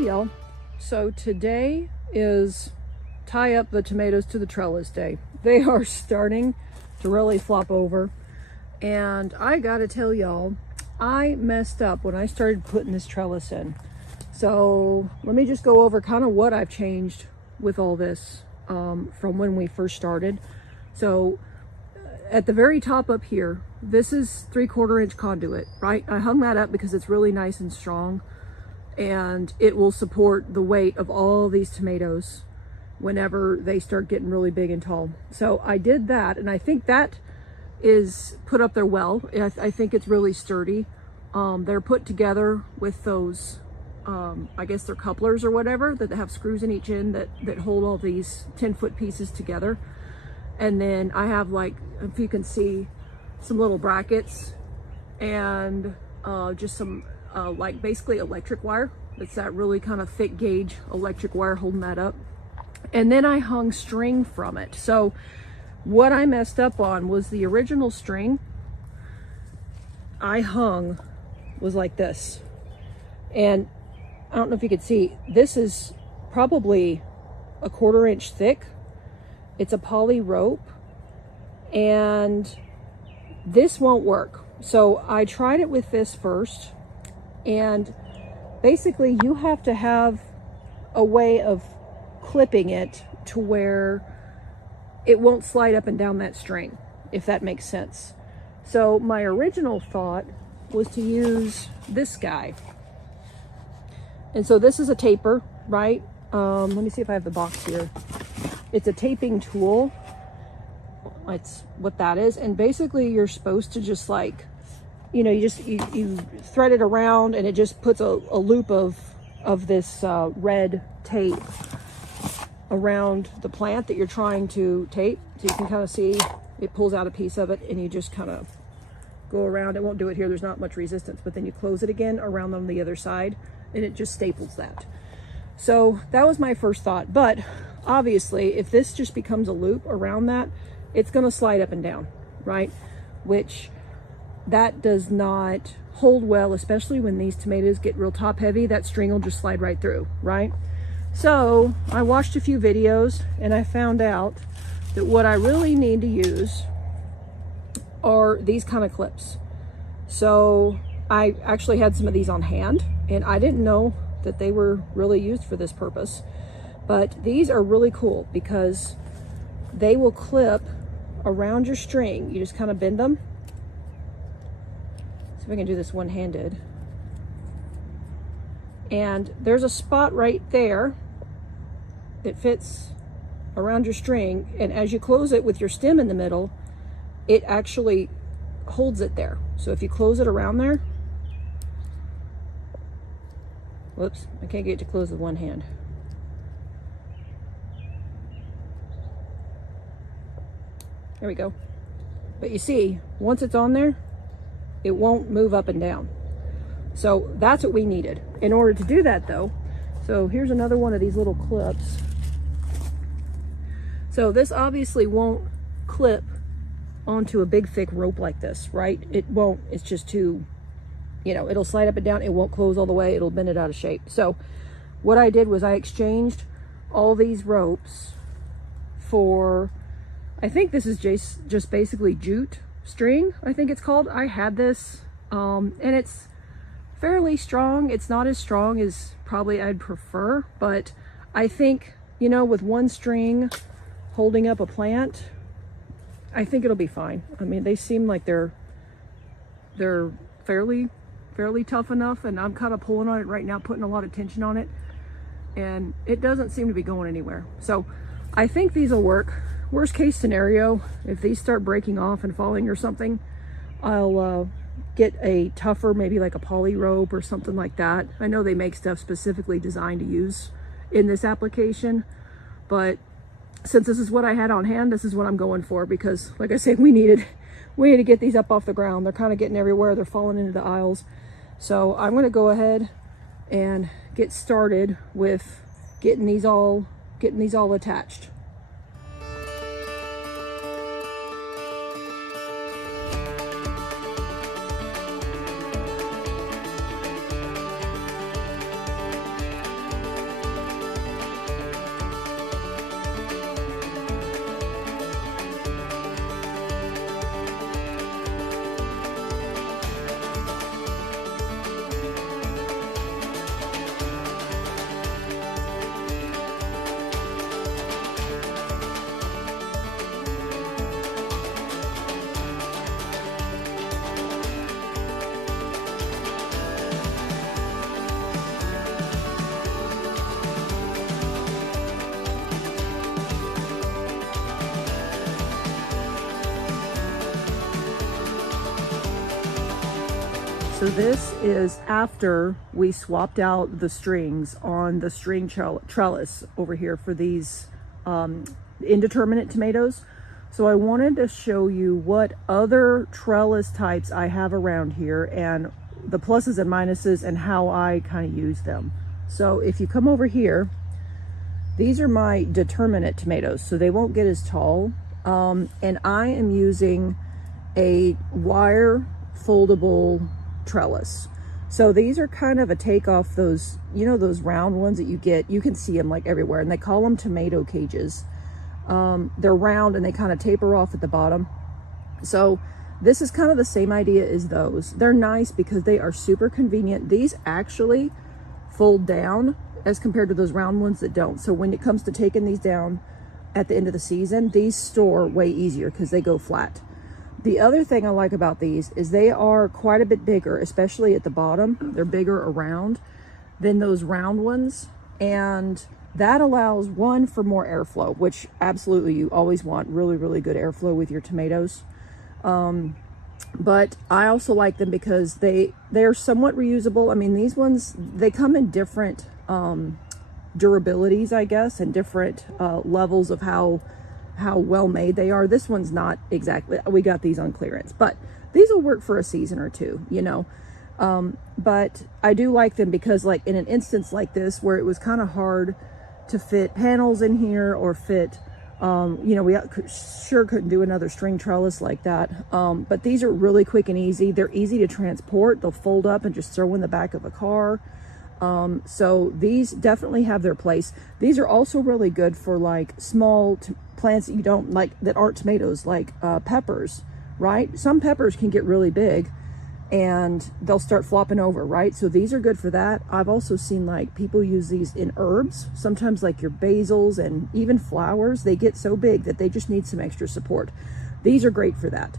Hey y'all, so today is tie up the tomatoes to the trellis day. They are starting to really flop over, and I gotta tell y'all, I messed up when I started putting this trellis in. So let me just go over kind of what I've changed with all this from when we first started. So at the very top up here, this is 3/4 inch conduit, right? I hung that up because it's really nice and strong, and it will support the weight of all these tomatoes whenever they start getting really big and tall. So I did that, and I think that is put up there well. I think it's really sturdy. They're put together with those, I guess they're couplers or whatever, that have screws in each end that hold all these 10-foot pieces together. And then I have, like, if you can see, some little brackets and just some like basically electric wire. It's that really kind of thick gauge electric wire holding that up. And then I hung string from it. So what I messed up on was the original string I hung was like this. And I don't know if you could see, this is probably 1/4 inch thick. It's a poly rope, and this won't work. So I tried it with this first, and basically you have to have a way of clipping it to where it won't slide up and down that string, if that makes sense. So my original thought was to use this guy. And so this is a taper, right? Let me see if I have the box here. It's a taping tool. It's what that is. And basically you're supposed to just, like, you know, you thread it around, and it just puts a loop of this red tape around the plant that you're trying to tape. So you can kind of see it pulls out a piece of it, and you just kind of go around. It won't do it here, there's not much resistance, but then you close it again around on the other side, and it just staples that. So that was my first thought. But obviously if this just becomes a loop around that, it's going to slide up and down, right? Which that does not hold well, especially when these tomatoes get real top heavy. That string will just slide right through, right? So I watched a few videos, and I found out that what I really need to use are these kind of clips. So I actually had some of these on hand, and I didn't know that they were really used for this purpose. But these are really cool because they will clip around your string. You just kind of bend them. See if I can do this one-handed. And there's a spot right there that fits around your string, and as you close it with your stem in the middle, it actually holds it there. So if you close it around there, whoops, I can't get it to close with one hand. There we go. But you see, once it's on there, it won't move up and down. So that's what we needed. In order to do that though, so here's another one of these little clips. So this obviously won't clip onto a big thick rope like this, right? It won't, it's just too, you know, it'll slide up and down. It won't close all the way. It'll bend it out of shape. So what I did was I exchanged all these ropes for, I think this is just basically jute string, I think it's called. I had this, and it's fairly strong. It's not as strong as probably I'd prefer, but I think, you know, with one string holding up a plant, I think it'll be fine. I mean, they seem like they're fairly tough enough, and I'm kind of pulling on it right now, putting a lot of tension on it, and it doesn't seem to be going anywhere. So I think these will work. Worst case scenario, if these start breaking off and falling or something, I'll get a tougher, maybe like a poly rope or something like that. I know they make stuff specifically designed to use in this application, but since this is what I had on hand, this is what I'm going for, because like I said, we need to get these up off the ground. They're kind of getting everywhere. They're falling into the aisles. So I'm going to go ahead and get started with getting these all attached. So this is after we swapped out the strings on the string trellis over here for these indeterminate tomatoes. So I wanted to show you what other trellis types I have around here and the pluses and minuses and how I kind of use them. So if you come over here, these are my determinate tomatoes, so they won't get as tall. And I am using a wire foldable trellis. So these are kind of a take off those, you know, those round ones that you get. You can see them like everywhere, and they call them tomato cages. They're round and they kind of taper off at the bottom. So this is kind of the same idea as those. They're nice because they are super convenient. These actually fold down as compared to those round ones that don't. So when it comes to taking these down at the end of the season, these store way easier because they go flat. The other thing I like about these is they are quite a bit bigger, especially at the bottom. They're bigger around than those round ones. And that allows, one, for more airflow, which absolutely you always want really, really good airflow with your tomatoes. But I also like them because they are somewhat reusable. I mean, these ones, they come in different durabilities, I guess, and different levels of how well made they are. This one's not exactly, we got these on clearance, but these will work for a season or two, you know. But I do like them because, like, in an instance like this where it was kind of hard to fit panels in here or fit, you know, we sure couldn't do another string trellis like that. But these are really quick and easy. They're easy to transport. They'll fold up and just throw in the back of a car. So these definitely have their place. These are also really good for like small plants that you don't like, that aren't tomatoes, like peppers, right? Some peppers can get really big and they'll start flopping over, right? So these are good for that. I've also seen like people use these in herbs, sometimes like your basils and even flowers. They get so big that they just need some extra support. These are great for that.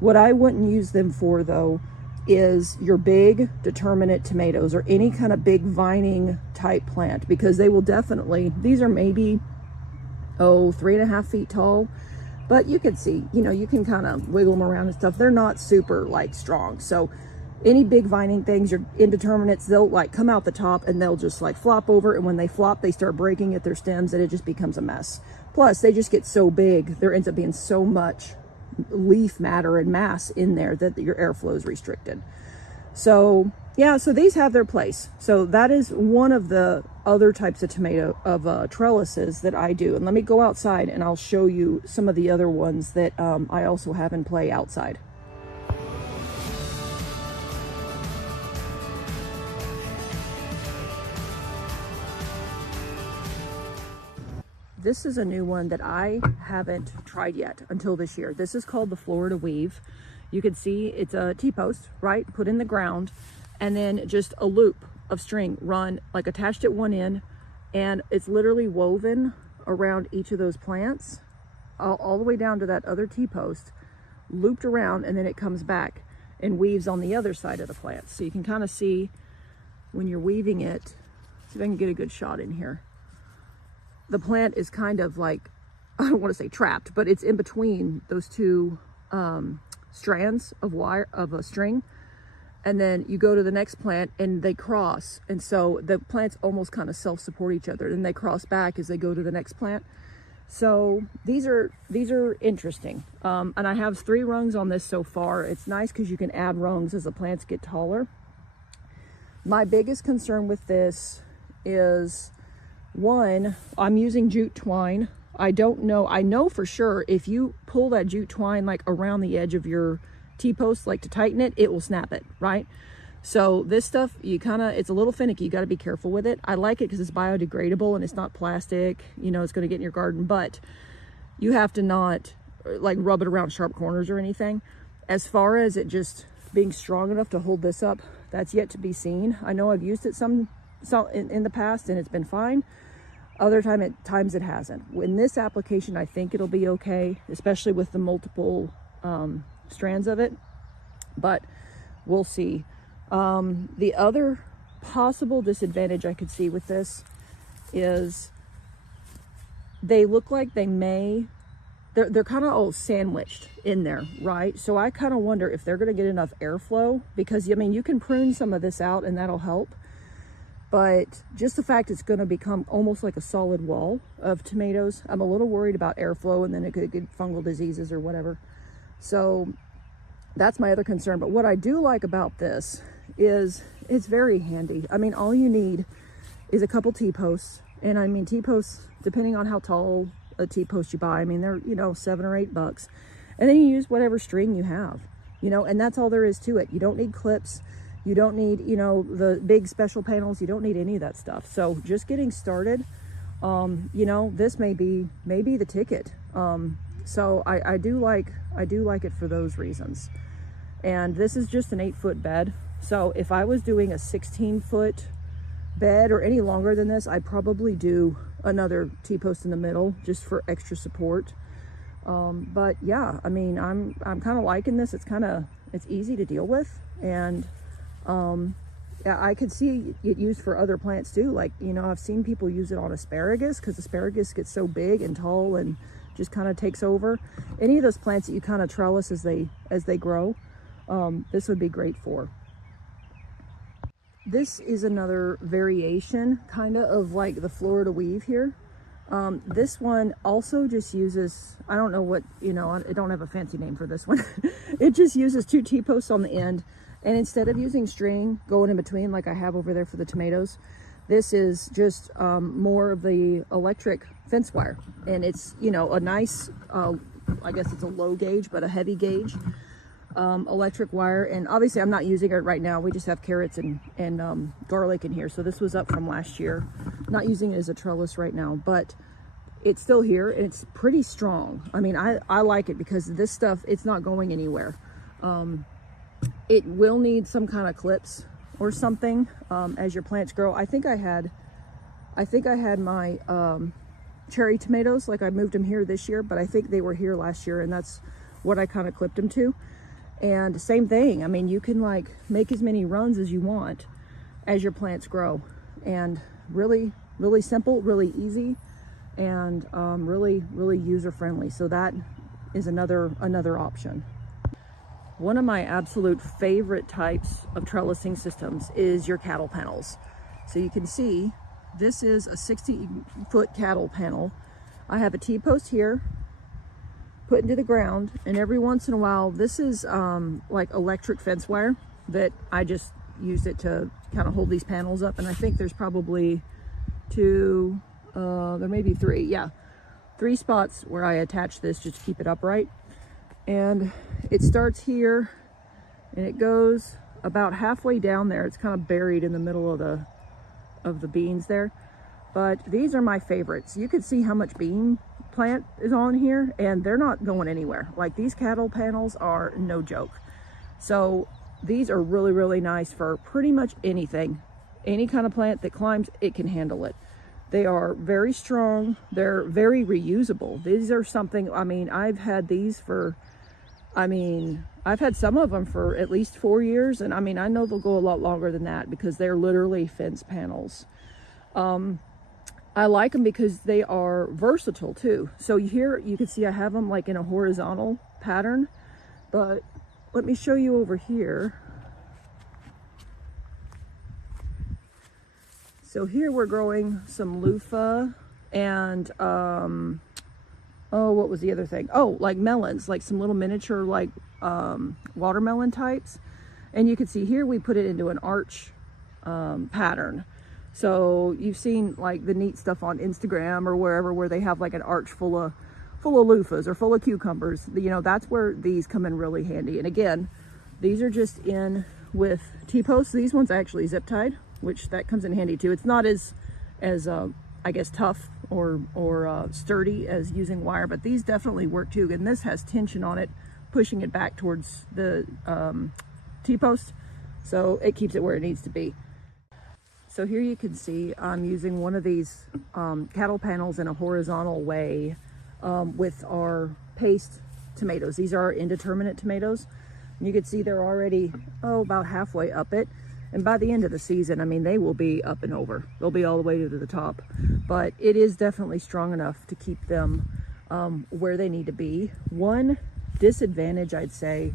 What I wouldn't use them for though is your big determinate tomatoes or any kind of big vining type plant, because they will definitely, these are maybe 3.5 feet tall, but you can see, you know, you can kind of wiggle them around and stuff. They're not super like strong. So any big vining things, your indeterminates, they'll like come out the top and they'll just like flop over, and when they flop they start breaking at their stems and it just becomes a mess. Plus they just get so big, there ends up being so much leaf matter and mass in there that your airflow is restricted. So yeah, so these have their place. So that is one of the other types of trellises that I do. And let me go outside and I'll show you some of the other ones that I also have in play outside. This is a new one that I haven't tried yet until this year. This is called the Florida Weave. You can see it's a T-post, right? Put in the ground, and then just a loop of string run, like attached at one end, and it's literally woven around each of those plants, all the way down to that other T-post, looped around, and then it comes back and weaves on the other side of the plant. So you can kind of see when you're weaving it, see if I can get a good shot in here. The plant is kind of like, I don't want to say trapped, but it's in between those two strands of wire, of a string. And then you go to the next plant and they cross. And so the plants almost kind of self-support each other, and they cross back as they go to the next plant. So these are interesting. And I have 3 rungs on this so far. It's nice because you can add rungs as the plants get taller. My biggest concern with this is, one, I'm using jute twine. I don't know, I know for sure if you pull that jute twine like around the edge of your T-post, like to tighten it, it will snap it, right? So this stuff, you kind of, it's a little finicky. You got to be careful with it. I like it because it's biodegradable and it's not plastic. You know, it's going to get in your garden, but you have to not like rub it around sharp corners or anything. As far as it just being strong enough to hold this up, that's yet to be seen. I know I've used it some in the past and it's been fine. Other times it hasn't. In this application, I think it'll be okay, especially with the multiple strands of it, but we'll see. The other possible disadvantage I could see with this is they look like they may they're kind of all sandwiched in there, right? So I kind of wonder if they're going to get enough airflow, because I mean, you can prune some of this out and that'll help. But just the fact it's going to become almost like a solid wall of tomatoes, I'm a little worried about airflow, and then it could get fungal diseases or whatever. So that's my other concern. But what I do like about this is it's very handy. I mean, all you need is a couple T-posts. And I mean, T-posts, depending on how tall a T-post you buy, I mean, they're, you know, $7 or $8. And then you use whatever string you have, you know, and that's all there is to it. You don't need clips. You don't need, you know, the big special panels. You don't need any of that stuff. So just getting started, you know, this may be the ticket. So I do like it for those reasons. And this is just an 8-foot bed. So if I was doing a 16-foot bed or any longer than this, I'd probably do another T-post in the middle just for extra support. But yeah, I mean, I'm kind of liking this. It's easy to deal with. And yeah, I could see it used for other plants too. Like, you know, I've seen people use it on asparagus, because asparagus gets so big and tall and just kind of takes over. Any of those plants that you kind of trellis as they grow, this would be great for. This is another variation kind of like the Florida weave here. This one also just uses, I don't know what, you know, I don't have a fancy name for this one. It just uses 2 T-posts on the end. And instead of using string going in between like I have over there for the tomatoes, this is just more of the electric fence wire. And it's, you know, a nice, I guess it's a low gauge, but a heavy gauge electric wire. And obviously I'm not using it right now. We just have carrots and garlic in here. So this was up from last year. Not using it as a trellis right now, but it's still here and it's pretty strong. I mean, I like it because this stuff, it's not going anywhere. It will need some kind of clips or something as your plants grow. I think I had my cherry tomatoes, like I moved them here this year, but I think they were here last year, and that's what I kind of clipped them to. And same thing, I mean, you can like make as many runs as you want as your plants grow, and really simple, really easy, and really user friendly. So that is another option. One of my absolute favorite types of trellising systems is your cattle panels. So you can see this is a 60-foot cattle panel. I have a T-post here put into the ground, and every once in a while, this is like electric fence wire that I just used it to kind of hold these panels up. And I think there's probably there may be 3, yeah, 3 spots where I attach this just to keep it upright. And it starts here and it goes about halfway down there. It's kind of buried in the middle of the beans there. But these are my favorites. You can see how much bean plant is on here, and they're not going anywhere. Like, these cattle panels are no joke. So these are really nice for pretty much anything. Any kind of plant that climbs, it can handle it. They are very strong. They're very reusable. These are something, I mean, I've had these for, I've had some of them for at least 4 years. And I mean, I know they'll go a lot longer than that because they're literally fence panels. I like them because they are versatile too. So here you can see I have them like in a horizontal pattern, but let me show you over here. So here we're growing some loofah and, oh, what was the other thing? Oh, like melons, like some little miniature, like watermelon types. And you can see here we put it into an arch pattern. So you've seen like the neat stuff on Instagram or wherever where they have like an arch full of loofahs or full of cucumbers. You know, that's where these come in really handy. And again, these are just in with T-posts. These ones actually zip tied, which that comes in handy too. It's not as I guess tough or sturdy as using wire, but these definitely work too. And this has tension on it, pushing it back towards the T-post, so it keeps it where it needs to be. So here you can see I'm using one of these cattle panels in a horizontal way with our paste tomatoes. These are our indeterminate tomatoes. And you can see they're already, about halfway up it. And by the end of the season, I mean, they will be up and over. They'll be all the way to the top. But it is definitely strong enough to keep them where they need to be. One disadvantage, I'd say,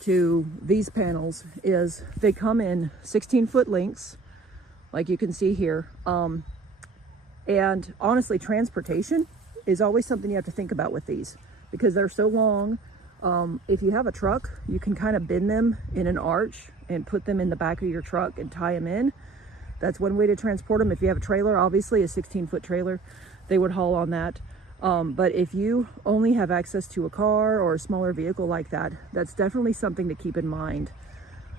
to these panels is they come in 16-foot lengths, like you can see here. And honestly, transportation is always something you have to think about with these because they're so long. If you have a truck, you can kind of bend them in an arch and put them in the back of your truck and tie them in. That's one way to transport them. If you have a trailer, obviously a 16-foot trailer, they would haul on that. But if you only have access to a car or a smaller vehicle like that, that's definitely something to keep in mind.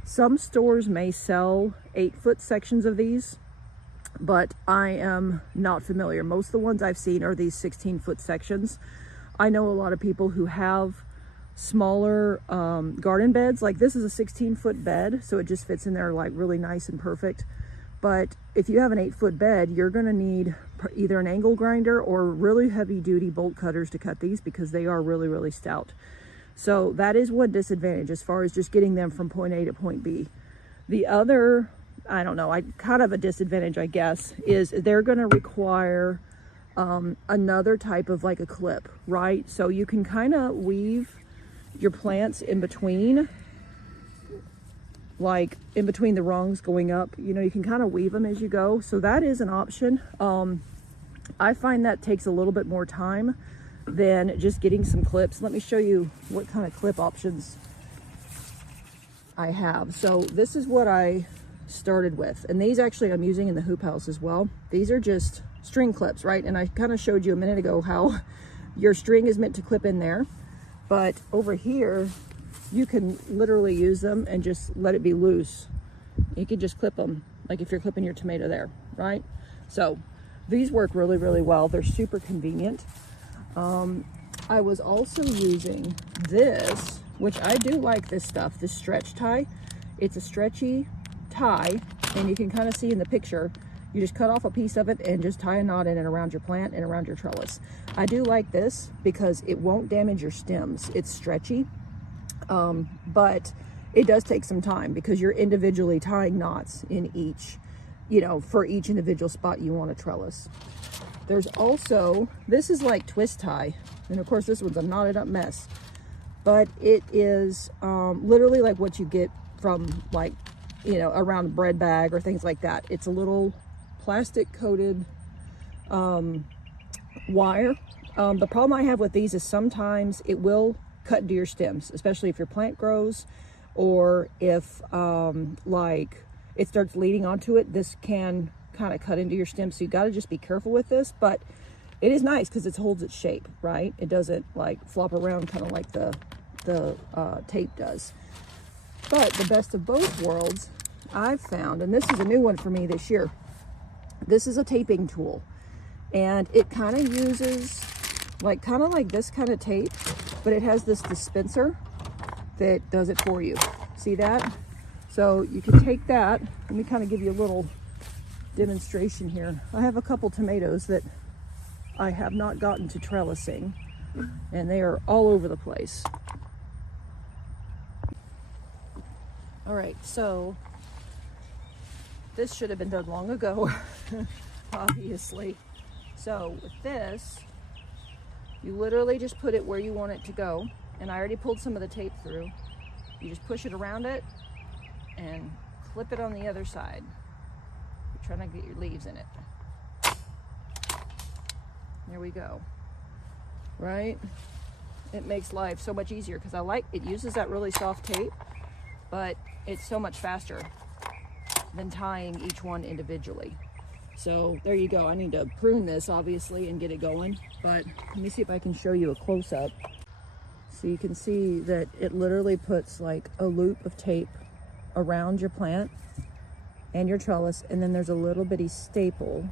Some stores may sell 8-foot sections of these, but I am not familiar. Most of the ones I've seen are these 16-foot sections. I know a lot of people who have smaller garden beds. Like this is a 16-foot bed, so it just fits in there like really nice and perfect. But if you have an 8-foot bed, you're going to need either an angle grinder or really heavy duty bolt cutters to cut these because they are really, really stout. So that is one disadvantage as far as just getting them from point A to point B. The other, I don't know, kind of a disadvantage, I guess, is they're going to require another type of like a clip, right? So you can kind of weave your plants in between, like in between the rungs going up, you know, you can kind of weave them as you go. So that is an option. I find that takes a little bit more time than just getting some clips. Let me show you what kind of clip options I have. So this is what I started with, and these actually I'm using in the Hoophouse as well. These are just string clips, right? And I kind of showed you a minute ago how your string is meant to clip in there, but over here you can literally use them and just let it be loose. You could just clip them like if you're clipping your tomato there, right? So these work really, really well. They're super convenient. I was also using this, which I do like this stuff, this stretch tie. It's a stretchy tie, and you can kind of see in the picture, you just cut off a piece of it and just tie a knot in it around your plant and around your trellis. I do like this because it won't damage your stems. It's stretchy, but it does take some time because you're individually tying knots in each, you know, for each individual spot you want to trellis. There's also, this is like twist tie, and of course this one's a knotted up mess, but it is literally like what you get from, like, you know, around a bread bag or things like that. It's a little plastic coated wire. The problem I have with these is sometimes it will cut into your stems, especially if your plant grows, or if like it starts leading onto it. This can kind of cut into your stems, so you got to just be careful with this. But it is nice because it holds its shape, right? It doesn't like flop around kind of like the tape does. But the best of both worlds I've found, and this is a new one for me this year, this is a taping tool, and it kind of uses like kind of like this kind of tape, but it has this dispenser that does it for you. See that? So you can take that. Let me kind of give you a little demonstration here. I have a couple tomatoes that I have not gotten to trellising, and they are all over the place. All right, so this should have been done long ago, obviously. So with this, you literally just put it where you want it to go. And I already pulled some of the tape through. You just push it around it and clip it on the other side. You're trying to get your leaves in it. There we go. Right? It makes life so much easier because I like it. Uses that really soft tape, but it's so much faster than tying each one individually. So there you go. I need to prune this obviously and get it going, but let me see if I can show you a close-up. So you can see that it literally puts like a loop of tape around your plant and your trellis, and then there's a little bitty staple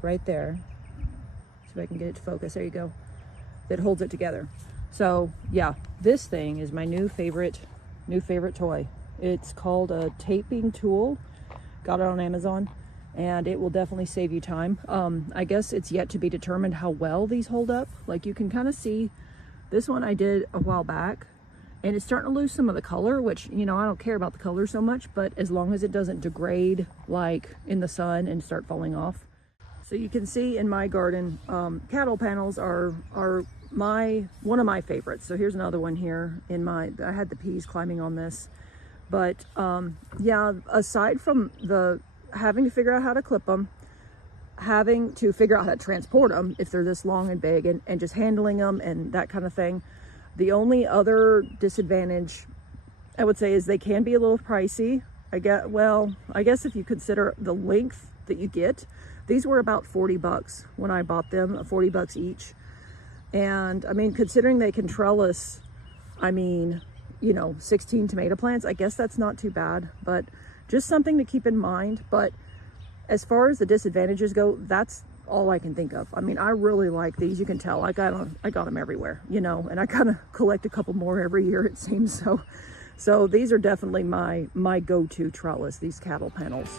right there. See if I can get it to focus. There you go. That holds it together. So yeah, this thing is my new favorite toy. It's called a taping tool. Got it on Amazon, and it will definitely save you time. I guess it's yet to be determined how well these hold up. Like you can kind of see this one I did a while back, and it's starting to lose some of the color, which, you know, I don't care about the color so much, but as long as it doesn't degrade like in the sun and start falling off. So you can see in my garden, cattle panels are one of my favorites. So here's another one here I had the peas climbing on this. But yeah, aside from the having to figure out how to clip them, having to figure out how to transport them if they're this long and big, and just handling them and that kind of thing, the only other disadvantage I would say is they can be a little pricey. I guess if you consider the length that you get, these were about 40 bucks when I bought them, 40 bucks each. And I mean, considering they can trellis, I mean, you know, 16 tomato plants, I guess that's not too bad, but just something to keep in mind. But as far as the disadvantages go, that's all I can think of. I mean, I really like these. You can tell I got them everywhere, you know, and I kind of collect a couple more every year, it seems. So these are definitely my go-to trellis, these cattle panels.